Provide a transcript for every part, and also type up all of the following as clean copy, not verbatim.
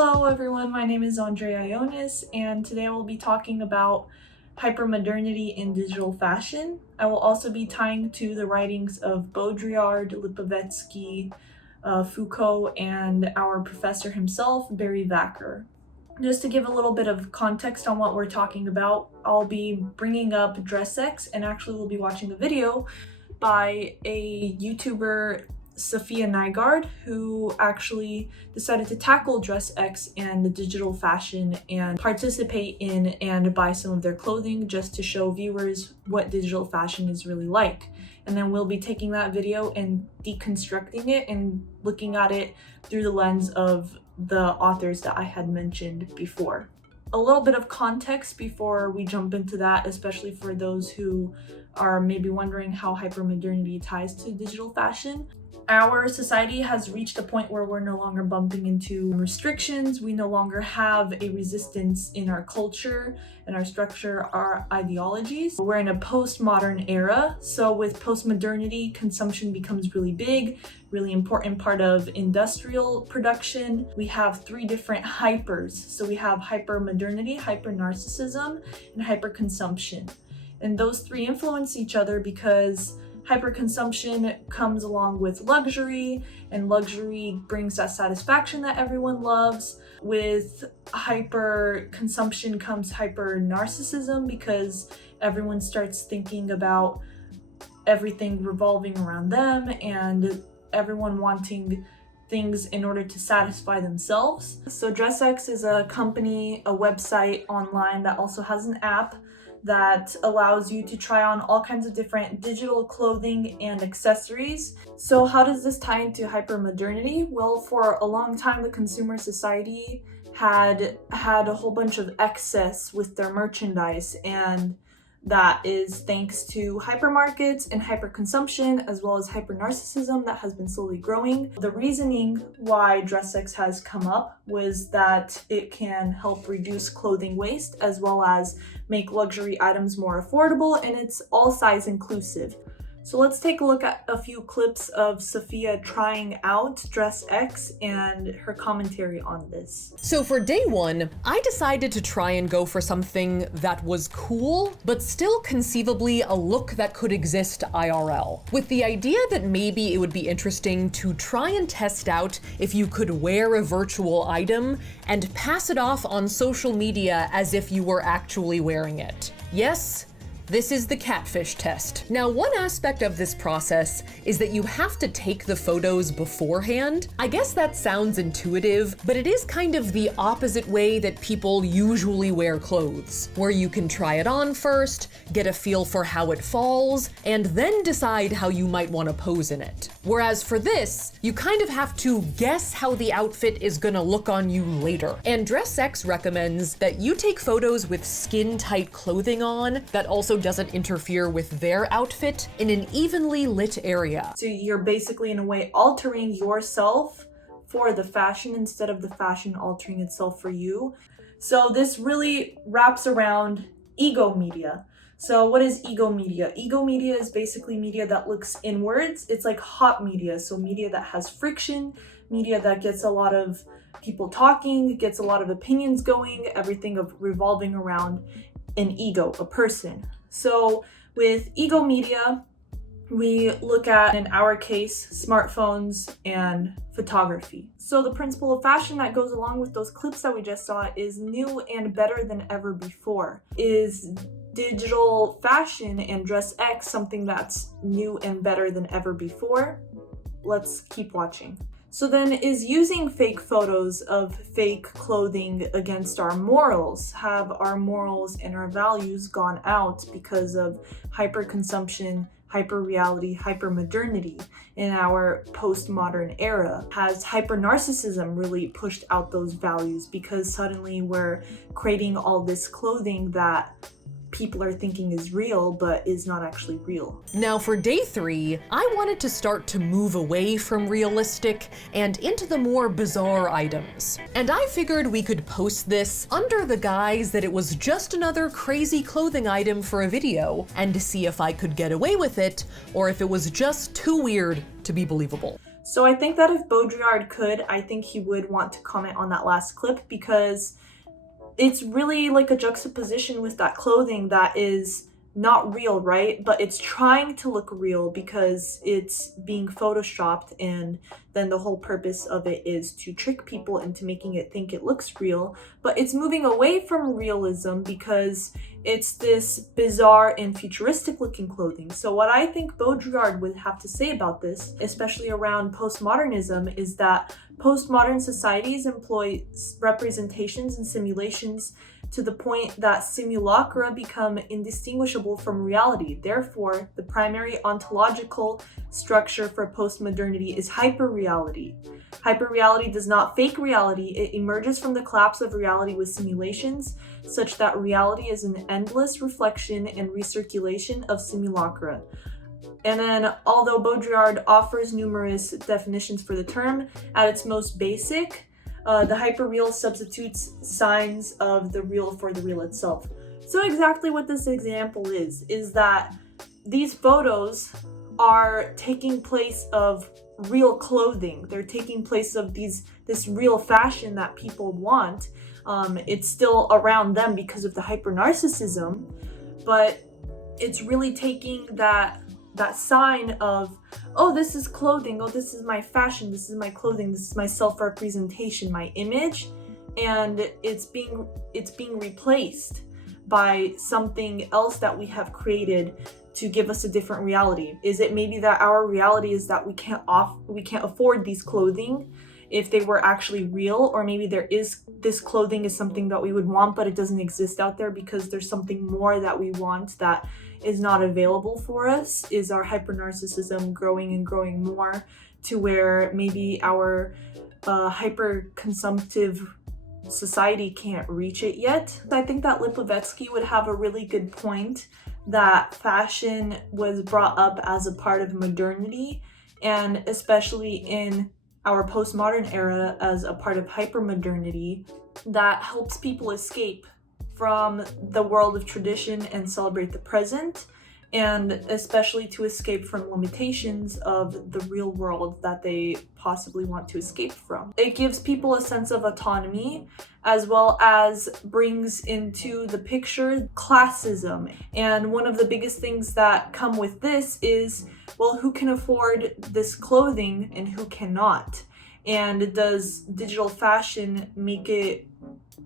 Hello everyone, my name is Andrea Ionis, and today I will be talking about hypermodernity in digital fashion. I will also be tying to the writings of Baudrillard, Lipovetsky, Foucault, and our professor himself, Barry Vacker. Just to give a little bit of context on what we're talking about, I'll be bringing up DressX, and actually we'll be watching a video by a YouTuber, Sophia Nygaard, who actually decided to tackle DressX and the digital fashion and participate in and buy some of their clothing just to show viewers what digital fashion is really like. And then we'll be taking that video and deconstructing it and looking at it through the lens of the authors that I had mentioned before. A little bit of context before we jump into that, especially for those who are maybe wondering how hypermodernity ties to digital fashion. Our society has reached a point where we're no longer bumping into restrictions. We no longer have a resistance in our culture and our structure, our ideologies. We're in a postmodern era. So with postmodernity, consumption becomes really big, really important part of industrial production. We have three different hypers. So we have hypermodernity, hypernarcissism, and hyperconsumption. And those three influence each other because hyperconsumption comes along with luxury, and luxury brings that satisfaction that everyone loves. With hyperconsumption comes hypernarcissism because everyone starts thinking about everything revolving around them and everyone wanting things in order to satisfy themselves. So DressX is a company, a website online that also has an app that allows you to try on all kinds of different digital clothing and accessories. So how does this tie into hypermodernity? Well, for a long time, the consumer society had a whole bunch of excess with their merchandise, and that is thanks to hypermarkets and hyperconsumption, as well as hypernarcissism that has been slowly growing. The reasoning why DressX has come up was that it can help reduce clothing waste, as well as make luxury items more affordable, and it's all size inclusive. So let's take a look at a few clips of Sophia trying out DressX and her commentary on this. So for day one, I decided to try and go for something that was cool, but still conceivably a look that could exist IRL, with the idea that maybe it would be interesting to try and test out if you could wear a virtual item and pass it off on social media as if you were actually wearing it. Yes, this is the catfish test. Now, one aspect of this process is that you have to take the photos beforehand. I guess that sounds intuitive, but it is kind of the opposite way that people usually wear clothes, where you can try it on first, get a feel for how it falls, and then decide how you might want to pose in it. Whereas for this, you kind of have to guess how the outfit is gonna look on you later. And DressX recommends that you take photos with skin-tight clothing on that also doesn't interfere with their outfit in an evenly lit area. So you're basically in a way altering yourself for the fashion instead of the fashion altering itself for you. So this really wraps around ego media. So what is ego media? Ego media is basically media that looks inwards. It's like hot media, so media that has friction, media that gets a lot of people talking, gets a lot of opinions going, everything of revolving around an ego, a person. So with ego media, we look at, in our case, smartphones and photography. So the principle of fashion that goes along with those clips that we just saw is new and better than ever before. Is digital fashion and DressX something that's new and better than ever before? Let's keep watching. So then, is using fake photos of fake clothing against our morals? Have our morals and our values gone out because of hyperconsumption, hyperreality, hypermodernity in our postmodern era? Has hypernarcissism really pushed out those values because suddenly we're creating all this clothing that people are thinking is real, but is not actually real? Now for day three, I wanted to start to move away from realistic and into the more bizarre items. And I figured we could post this under the guise that it was just another crazy clothing item for a video, and to see if I could get away with it, or if it was just too weird to be believable. So I think that if Baudrillard could, I think he would want to comment on that last clip, because it's really like a juxtaposition with that clothing that is not real, right? But it's trying to look real because it's being photoshopped, and then the whole purpose of it is to trick people into making it think it looks real. But it's moving away from realism because it's this bizarre and futuristic looking clothing. So what I think Baudrillard would have to say about this, especially around postmodernism, is that postmodern societies employ representations and simulations to the point that simulacra become indistinguishable from reality. Therefore, the primary ontological structure for postmodernity is hyperreality. Hyperreality does not fake reality, it emerges from the collapse of reality with simulations, such that reality is an endless reflection and recirculation of simulacra. And then, although Baudrillard offers numerous definitions for the term, at its most basic, the hyperreal substitutes signs of the real for the real itself. So exactly what this example is that these photos are taking place of real clothing. They're taking place of this real fashion that people want. It's still around them because of the hypernarcissism, but it's really taking that sign of, oh, this is clothing, oh, this is my fashion, this is my clothing, this is my self-representation, my image, and it's being replaced by something else that we have created to give us a different reality. Is it maybe that our reality is that we can't afford these clothing if they were actually real, or maybe this clothing is something that we would want, but it doesn't exist out there because there's something more that we want that is not available for us? Is our hypernarcissism growing and growing more to where maybe our hyper-consumptive society can't reach it yet? I think that Lipovetsky would have a really good point that fashion was brought up as a part of modernity, and especially in our postmodern era as a part of hypermodernity, that helps people escape from the world of tradition and celebrate the present, and especially to escape from limitations of the real world that they possibly want to escape from. It gives people a sense of autonomy, as well as brings into the picture classism. And one of the biggest things that come with this is, well, who can afford this clothing and who cannot? And does digital fashion make it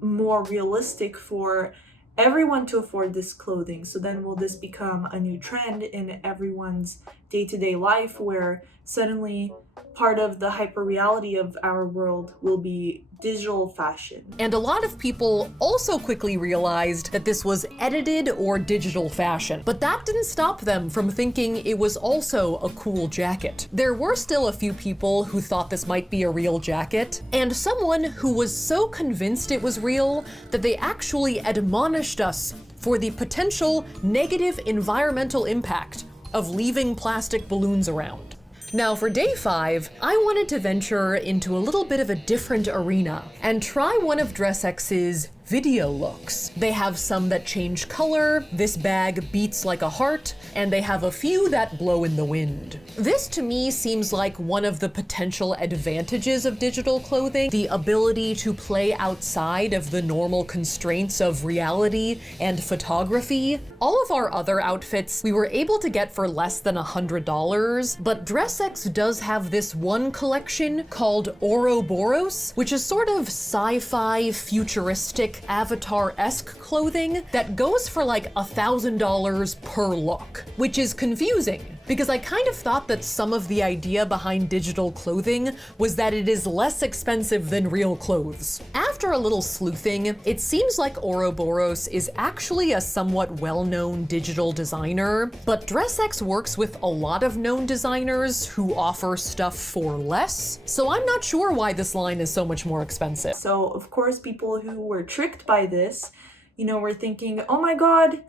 more realistic for everyone to afford this clothing? So then will this become a new trend in everyone's day-to-day life, where suddenly part of the hyper-reality of our world will be digital fashion? And a lot of people also quickly realized that this was edited or digital fashion, but that didn't stop them from thinking it was also a cool jacket. There were still a few people who thought this might be a real jacket, and someone who was so convinced it was real that they actually admonished us for the potential negative environmental impact of leaving plastic balloons around. Now for day 5, I wanted to venture into a little bit of a different arena and try one of DressX's video looks. They have some that change color, this bag beats like a heart, and they have a few that blow in the wind. This to me seems like one of the potential advantages of digital clothing, the ability to play outside of the normal constraints of reality and photography. All of our other outfits we were able to get for less than $100, but DressX does have this one collection called Ouroboros, which is sort of sci-fi, futuristic, Avatar-esque clothing that goes for like $1,000 per look, which is confusing because I kind of thought that some of the idea behind digital clothing was that it is less expensive than real clothes. After a little sleuthing, it seems like Ouroboros is actually a somewhat well-known digital designer, but DressX works with a lot of known designers who offer stuff for less, so I'm not sure why this line is so much more expensive. So of course people who were tricked by this, were thinking, oh my god,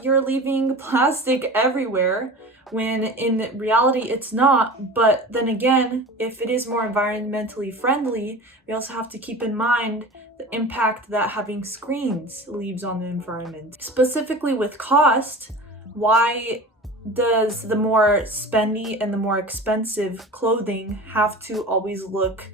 you're leaving plastic everywhere, when in reality it's not. But then again, if it is more environmentally friendly, we also have to keep in mind the impact that having screens leaves on the environment. Specifically with cost, why does the more spendy and the more expensive clothing have to always look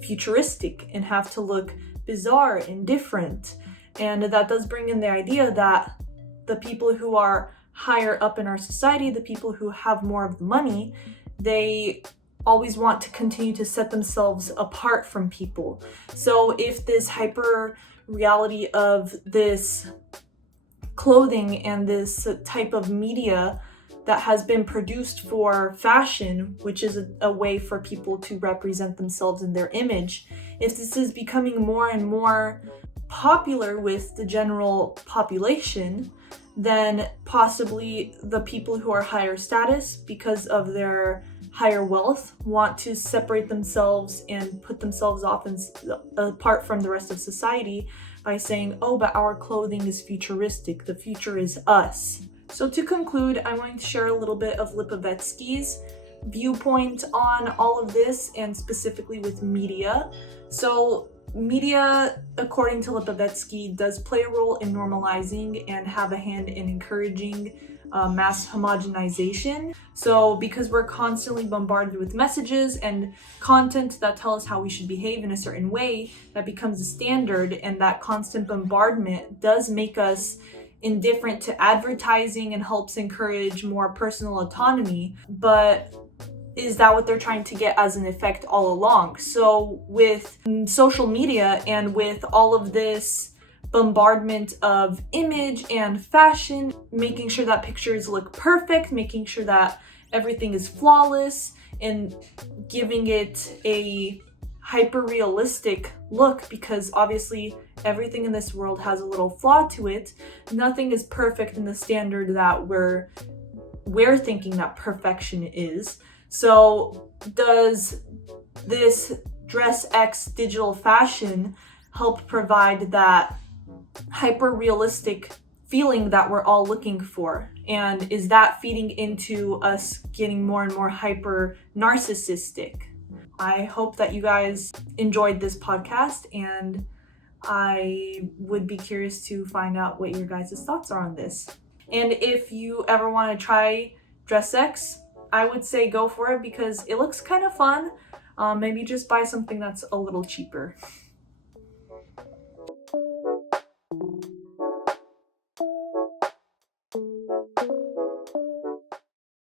futuristic and have to look bizarre and different? And that does bring in the idea that the people who are higher up in our society, the people who have more of the money, they always want to continue to set themselves apart from people. So if this hyper reality of this clothing and this type of media that has been produced for fashion, which is a way for people to represent themselves in their image, if this is becoming more and more popular with the general population, then possibly the people who are higher status, because of their higher wealth, want to separate themselves and put themselves off and apart from the rest of society by saying, oh, but our clothing is futuristic, the future is us. So to conclude, I'm going to share a little bit of Lipovetsky's viewpoint on all of this, and specifically with media. So media, according to Lipovetsky, does play a role in normalizing and have a hand in encouraging mass homogenization. So because we're constantly bombarded with messages and content that tell us how we should behave in a certain way, that becomes a standard, and that constant bombardment does make us indifferent to advertising and helps encourage more personal autonomy. But is that what they're trying to get as an effect all along? So with social media and with all of this bombardment of image and fashion, making sure that pictures look perfect, making sure that everything is flawless, and giving it a hyper-realistic look, because obviously everything in this world has a little flaw to it. Nothing is perfect in the standard that we're thinking that perfection is. So does this Dress X digital fashion help provide that hyper-realistic feeling that we're all looking for? And is that feeding into us getting more and more hyper narcissistic? I hope that you guys enjoyed this podcast, and I would be curious to find out what your guys' thoughts are on this. And if you ever want to try Dress X, I would say go for it because it looks kind of fun. Maybe just buy something that's a little cheaper.